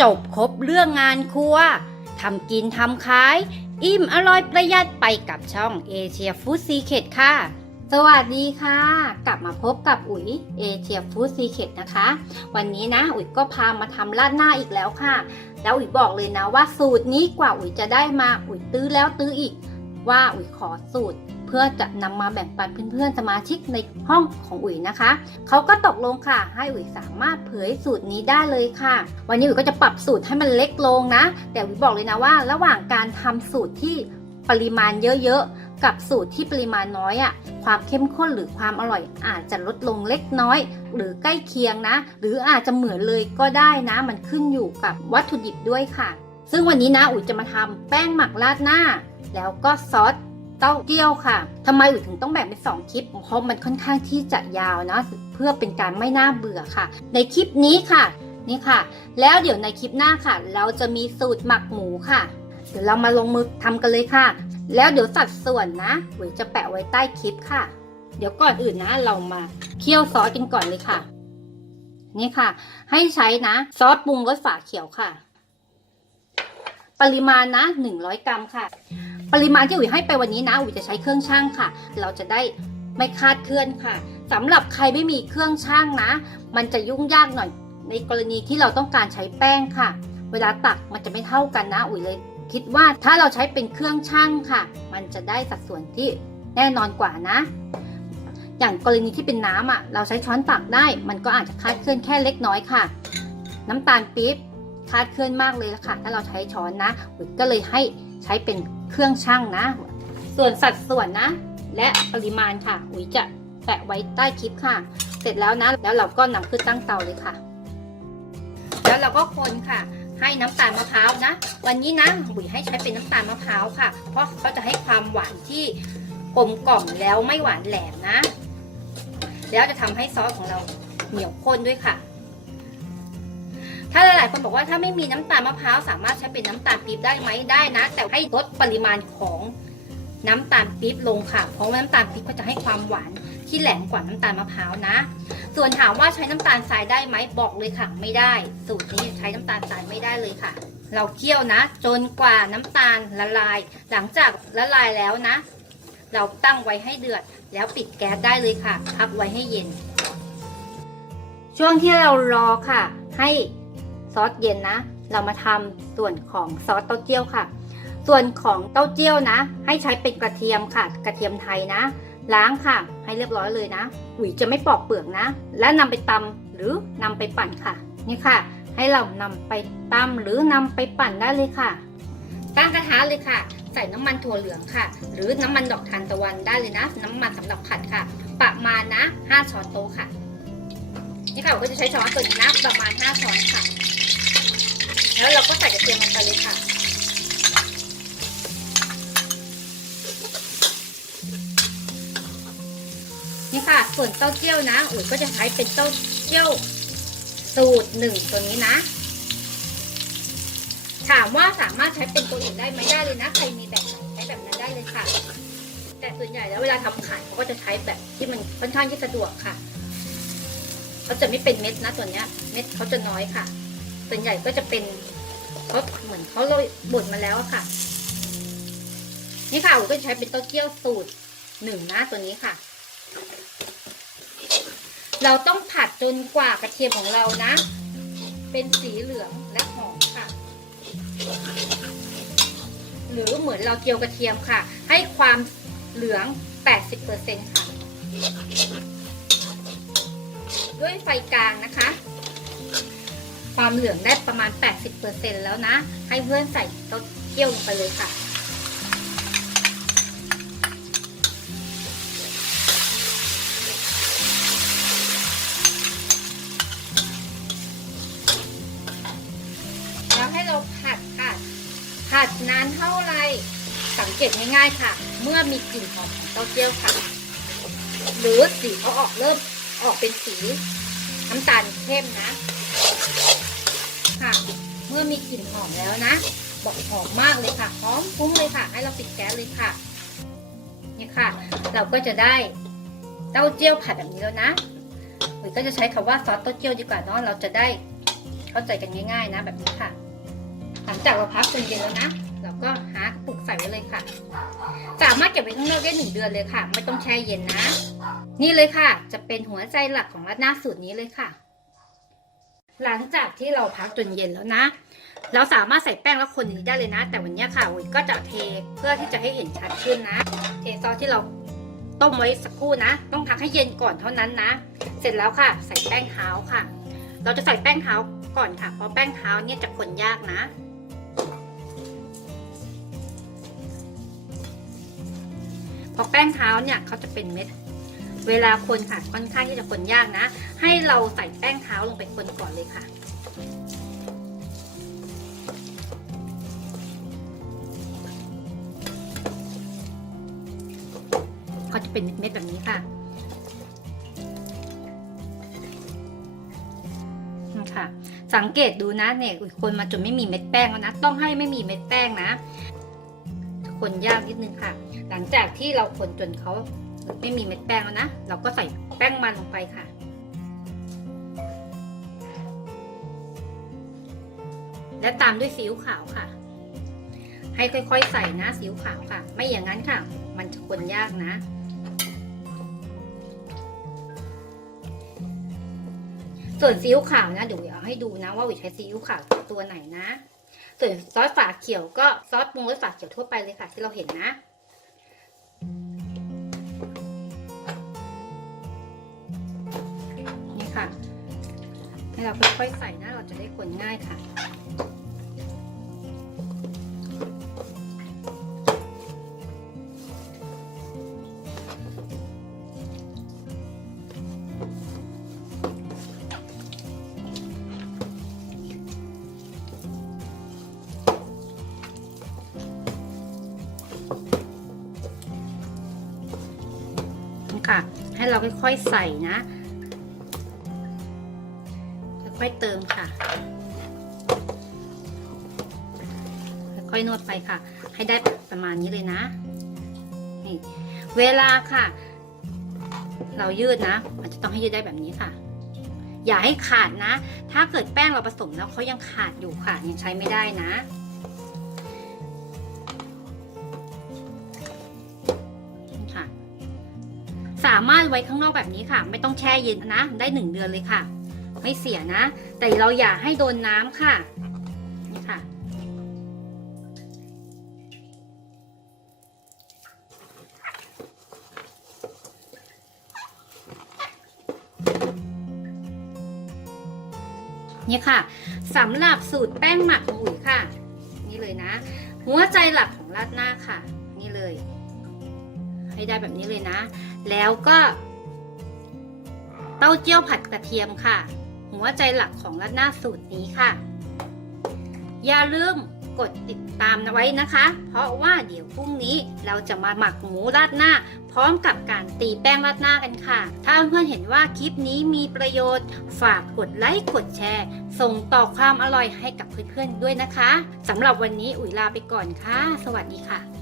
จบครบเรื่องงานครัวทำกินทำขาย อิ่มอร่อยประหยัดไปกับช่องเอเชียฟู้ดซีเคทค่ะ สวัสดีค่ะ กลับมาพบกับอุ๋ยเอเชียฟู้ดซีเคทนะคะ วันนี้นะอุ๋ยก็พามาทำราดหน้าอีกแล้วค่ะ แล้วอุ๋ยบอกเลยนะว่าสูตรนี้กว่าอุ๋ยจะได้มาอุ๋ยตื้อแล้วตื้ออีก ว่าอุ๋ยขอสูตร พื่อจะนำมาแบ่งปันเพื่อนๆสมาชิกในห้องของอุ๋ยนะคะเขาก็ตกลงค่ะ ให้อุ๋ยสามารถเผยสูตรนี้ได้เลยค่ะ วันนี้อุ๋ยก็จะปรับสูตรให้มันเล็กลงนะ แต่อุ๋ยบอกเลยนะว่า ระหว่างการทำสูตรที่ปริมาณเยอะๆ กับสูตรที่ปริมาณน้อยอะ่ะความเข้มข้นหรือความอร่อยอาจจะลดลงเล็กน้อย หรือใกล้เคียงนะ หรืออาจจะเหมือนเลยก็ได้นะ มันขึ้นอยู่กับวัตถุดิบด้วยค่ะ ซึ่งวันนี้นะอุ๋ยจะมาทำแป้งหมักราดหน้า แล้วก็ซอส เต้าเจี้ยวค่ะทำไมอุ๋ยถึงต้องแบ่งเป็น2คลิปเพราะมันค่อนข้างที่จะยาวนะเพื่อเป็นการไม่น่าเบื่อค่ะ ในคลิปนี้ค่ะนี่ค่ะ แล้วเดี๋ยวในคลิปหน้าค่ะ เราจะมีสูตรหมักหมูค่ะ เดี๋ยวเรามาลงมือทำกันเลยค่ะ แล้วเดี๋ยวสัดส่วนนะอุ๋ยจะแปะไว้ใต้คลิปค่ะ เดี๋ยวก่อนอื่นนะ เรามาเคี่ยวซอสกันก่อนเลยค่ะ นี่ค่ะ ให้ใช้นะซอสปรุงรสฝาเขียวค่ะ ปริมาณนะ100 กรัมค่ะ ปริมาณที่อุ๋ยให้ไปวันนี้นะอุ๋ยจะใช้เครื่องช่างค่ะ เราจะได้ไม่คาดเคลื่อนค่ะสำหรับใครไม่มีเครื่องช่างนะ มันจะยุ่งยากหน่อย ในกรณีที่เราต้องการใช้แป้งค่ะ เวลาตักมันจะไม่เท่ากันนะ อุ๋ยเลยคิดว่าถ้าเราใช้เป็นเครื่องช่างค่ะ มันจะได้สัดส่วนที่แน่นอนกว่านะ อย่างกรณีที่เป็นน้ำอะ เราใช้ช้อนตักได้ มันก็อาจจะคาดเคลื่อนแค่เล็กน้อยค่ะ น้ำตาลปี๊บคาดเคลื่อนมากเลยละค่ะ ถ้าเราใช้ช้อนนะอุ๋ยก็เลยให้ใช้เป็น เครื่องช่างนะ ส่วนสัดส่วนนะ และปริมาณค่ะอุ๋ยจะแปะไว้ใต้คลิปค่ะ เสร็จแล้วนะ แล้วเราก็นำขึ้นตั้งเตาเลยค่ะ แล้วเราก็คนค่ะ ให้น้ำตาลมะพร้าวนะ วันนี้นะอุ๋ยให้ใช้เป็นน้ำตาลมะพร้าวค่ะ เพราะเขาจะให้ความหวานที่กลมกล่อมแล้วไม่หวานแหลมนะ แล้วจะทำให้ซอสของเราเหนียวข้นด้วยค่ะ ถ้าหลายๆคนบอกว่าถ้าไม่มีน้ำตาลมะพร้าวสามารถใช้เป็นน้ำตาลปี๊บได้ไหมได้นะ แต่ให้ลดปริมาณของน้ำตาลปี๊บลงค่ะ เพราะว่าน้ำตาลปี๊บก็จะให้ความหวานที่แหลมกว่าน้ำตาลมะพร้าวนะ ส่วนถามว่าใช้น้ำตาลทรายได้ไหมบอกเลยค่ะไม่ได้ สูตรนี้ใช้น้ำตาลทรายไม่ได้เลยค่ะ เราเคี่ยวนะ จนกว่าน้ำตาลละลาย หลังจากละลายแล้วนะ เราตั้งไว้ให้เดือด แล้วปิดแก๊สได้เลยค่ะพักไว้ให้เย็น ช่วงที่เรารอค่ะ ให้ ซอสเย็นนะ เรามาทำส่วนของซอสเต้าเจี้ยวค่ะ ส่วนของเต้าเจี้ยวนะ ให้ใช้เป็นกระเทียมค่ะ กระเทียมไทยนะ ล้างค่ะ ให้เรียบร้อยเลยนะอุ๋ยจะไม่ปอกเปลือกนะ และนำไปตำหรือนำไปปั่นค่ะ นี่ค่ะ ให้เรานำไปตำหรือนำไปปั่นได้เลยค่ะ ตั้งกระทะเลยค่ะ ใส่น้ำมันถั่วเหลืองค่ะ หรือน้ำมันดอกทานตะวันได้เลยนะ น้ำมันสำหรับผัดค่ะ ประมาณนะ 5ช้อนโต๊ะค่ะ นี่ค่ะผมก็จะใช้ช้อนตัวนี้นะประมาณ 5 ช้อนค่ะ แล้วเราก็ใส่กระเทียมลงไปเลยค่ะนี่ค่ะ ส่วนเต้าเจี้ยวนะอุ๋ยก็จะใช้เป็นเต้าเจี้ยวสูตรหนึ่งตัวนี้นะถามว่าสามารถใช้เป็นตัวอื่นได้ไหมได้เลยนะ ใครมีแบบไหนใช้แบบนั้นได้เลยค่ะ แต่ส่วนใหญ่แล้วเวลาทำขายเขาก็จะใช้แบบที่มันค่อนข้างที่สะดวกค่ะ เขาจะไม่เป็นเม็ดนะตัวเนี้ย เม็ดเขาจะน้อยค่ะส่วนใหญ่ก็จะเป็นเขาเหมือนเขาเราบดมาแล้วอะค่ะ นี่ค่ะอุ๋ยก็ใช้เป็นเต้าเจี้ยวสูตรหนึ่งนะตัวนี้ค่ะ เราต้องผัดจนกว่ากระเทียมของเรานะ เป็นสีเหลืองและหอมค่ะ หรือเหมือนเราเจียวกระเทียมค่ะ ให้ความเหลือง 80%ค่ะ ด้วยไฟกลางนะคะ ความเหลืองได้ประมาณ 80%แล้วนะ ให้เพื่อนใส่เต้าเจี้ยวลงไปเลยค่ะแล้วให้เราผัดค่ะ ผัดนานเท่าไรสังเกตง่ายๆค่ะ เมื่อมีกลิ่นหอมของเต้าเจี้ยวค่ะ หรือสีเขาออกเริ่มออกเป็นสี น้ำตาลเข้มนะค่ะ เมื่อมีกลิ่นหอมแล้วนะ บอกหอมมากเลยค่ะหอมฟุ้งเลยค่ะ ให้เราปิดแก๊สเลยค่ะนี่ค่ะ เราก็จะได้เต้าเจี้ยวผัดแบบนี้แล้วนะอุ๋ยก็จะใช้คำว่าซอสเต้าเจี้ยวดีกว่าเนาะเราจะได้เข้าใจกันง่าย ๆ นะ แบบนี้ค่ะ หลังจากเราพักจนเย็นแล้วนะ เราก็หากระปุกใส่ไว้เลยค่ะ สามารถเก็บไว้ข้างนอกได้หนึ่งเดือนเลยค่ะ ไม่ต้องแช่เย็นนะ นี่เลยค่ะ จะเป็นหัวใจหลักของราดหน้าสูตรนี้เลยค่ะ หลังจากที่เราพักจนเย็นแล้วนะ เราสามารถใส่แป้งแล้วคนอย่างนี้ได้เลยนะ แต่วันนี้ค่ะก็จะเทเพื่อที่จะให้เห็นชัดขึ้นนะ เทซอสที่เราต้มไว้สักครู่นะ ต้องพักให้เย็นก่อนเท่านั้นนะ เสร็จแล้วค่ะ ใส่แป้งเท้าค่ะ เราจะใส่แป้งเท้าก่อนค่ะ เพราะแป้งเท้าเนี่ยจะคนยากนะ พอแป้งเท้าเนี่ยเขาจะเป็นเม็ด เวลาคนค่ะค่อนข้างที่จะคนยากนะ ให้เราใส่แป้งเท้าลงไปคนก่อนเลยค่ะก็จะเป็นเม็ดแบบนี้ค่ะนี่ค่ะ สังเกตดูนะเนี่ยคนมาจนไม่มีเม็ดแป้งแล้วนะ ต้องให้ไม่มีเม็ดแป้งนะ คนยากนิดนึงค่ะ หลังจากที่เราคนจนเขาไม่มีเม็ดแป้งแล้วนะ เราก็ใส่แป้งมันลงไปค่ะ และตามด้วยซีอิ๊วขาวค่ะ ให้ค่อยๆ ใส่นะซีอิ๊วขาวค่ะ ไม่อย่างนั้นค่ะ มันจะคนยากนะส่วนซีอิ๊วขาวนะเดี๋ยวเอาให้ดูนะว่าวิใช้ซีอิ๊วขาวตัวไหนนะ ส่วนซอสฝาเขียวก็ซอสปรุงรสฝาเขียวทั่วไปเลยค่ะที่เราเห็นนะ นี่ค่ะให้เราค่อยๆใส่นะเราจะได้คนง่ายค่ะ ค่ะ ให้เราค่อยๆใส่นะ ค่อยๆเติมค่ะ ค่อยๆนวดไปค่ะ ให้ได้ประมาณนี้เลยนะ นี่ เวลาค่ะ เรายืดนะมันจะต้องให้ยืดได้แบบนี้ค่ะ อย่าให้ขาดนะ ถ้าเกิดแป้งเราผสมแล้วเขายังขาดอยู่ค่ะยังใช้ไม่ได้นะามารถไว้ข้างนอกแบบนี้ค่ะ ไม่ต้องแช่เย็นนะ ได้หนึ่งเดือนเลยค่ะ ไม่เสียนะ แต่เราอย่าให้โดนน้ำค่ะนี่ค่ะ นี่ค่ะสำหรับสูตรแป้งหมักของอุ๋ยค่ะ นี่เลยนะ หัวใจหลักของราดหน้าค่ะ ให้ได้แบบนี้เลยนะ แล้วก็ เต้าเจี้ยวผัดกระเทียมค่ะ หัวใจหลักของราดหน้าสูตรนี้ค่ะ อย่าลืมกดติดตามไว้นะคะ เพราะว่าเดี๋ยวพรุ่งนี้เราจะมาหมักหมูราดหน้า พร้อมกับการตีแป้งราดหน้ากันค่ะ ถ้าเพื่อนเห็นว่าคลิปนี้มีประโยชน์ ฝากกดไลค์กดแชร์ ส่งต่อความอร่อยให้กับเพื่อนๆด้วยนะคะสำหรับวันนี้อุ๋ยลาไปก่อนค่ะ สวัสดีค่ะ